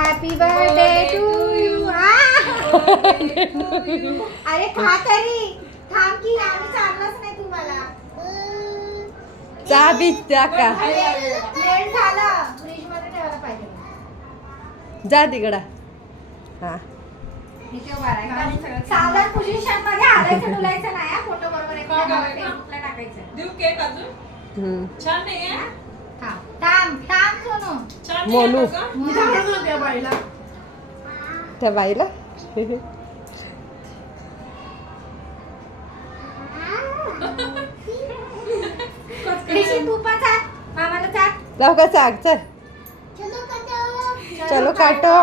Happy birthday to you. अरे खा तरी, थांब की आम्ही चाललंच नाही तुम्हाला. चहा बीच द्या का लेट झालं, फ्रीज मध्ये ठेवायला पाहिजे. जा तिकडा. हा सावधान पोझिशन मध्ये हालायचं डुलायचं नाही हा. फोटो बरोबर फेसबुकला टाकायचं. देऊ केक अजून छान नाही आहे. थांब थांब सोनू. छान मोनू. त्या बाईला त्या बाईला ऋषी तू पण चाल, मामाला चाल. लवकर चाक चल. चलो काटो.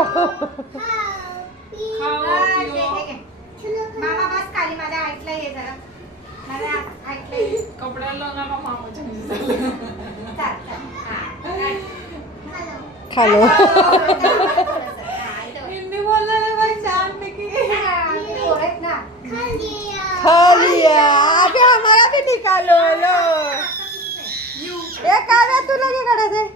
मामा बस खाली, माझ्या ऐकलं हे जरा, माझ्या ऐकलं हे. कपड्याला नका मामाच्या चाल चाल. खालो. हिंदी बोललेलं बाई छान पैकी. खा लिया. अभी हमारा भी निकालो लो. ये काय तुला काय करायचंय?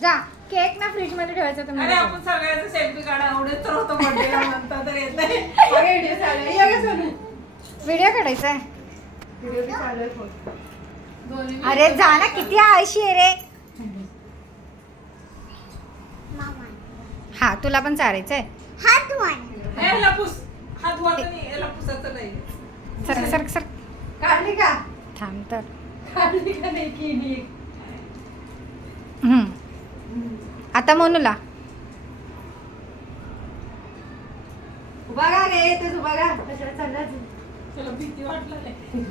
जा केक ना फ्रीज मध्ये ठेवायचा अरे तुम्हाला. आपण सगळ्याचं सेल्फी काढा आवडत तर होतं बर्थडेला म्हणता तर येत नाही. व्हिडिओ चालू आहे. ये गं सोनू. व्हिडिओ काढायचा आहे. व्हिडिओ बी चालू आहे फोन. दोन्ही अरे जा ना, किती आळशी आहे रे. हा तुला पण चारायचंय. ए लपूस. हात धुवायचं नाही. ए लपूसाचं नाही. सरक सरक सरक. काढली का? थांब तर. काढली का नाही केली? आता मोनूला. उभा का रे तेच उभा का कशाला चाललास? तुला भीती वाटलं नाही?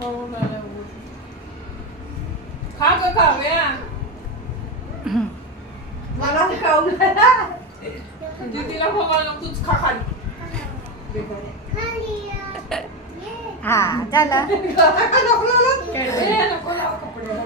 हो मला खा ग खाऊया. मला खाऊ दीदीला बघायला तूच खा खाली. हा झालं. नको लावू कपड्याला.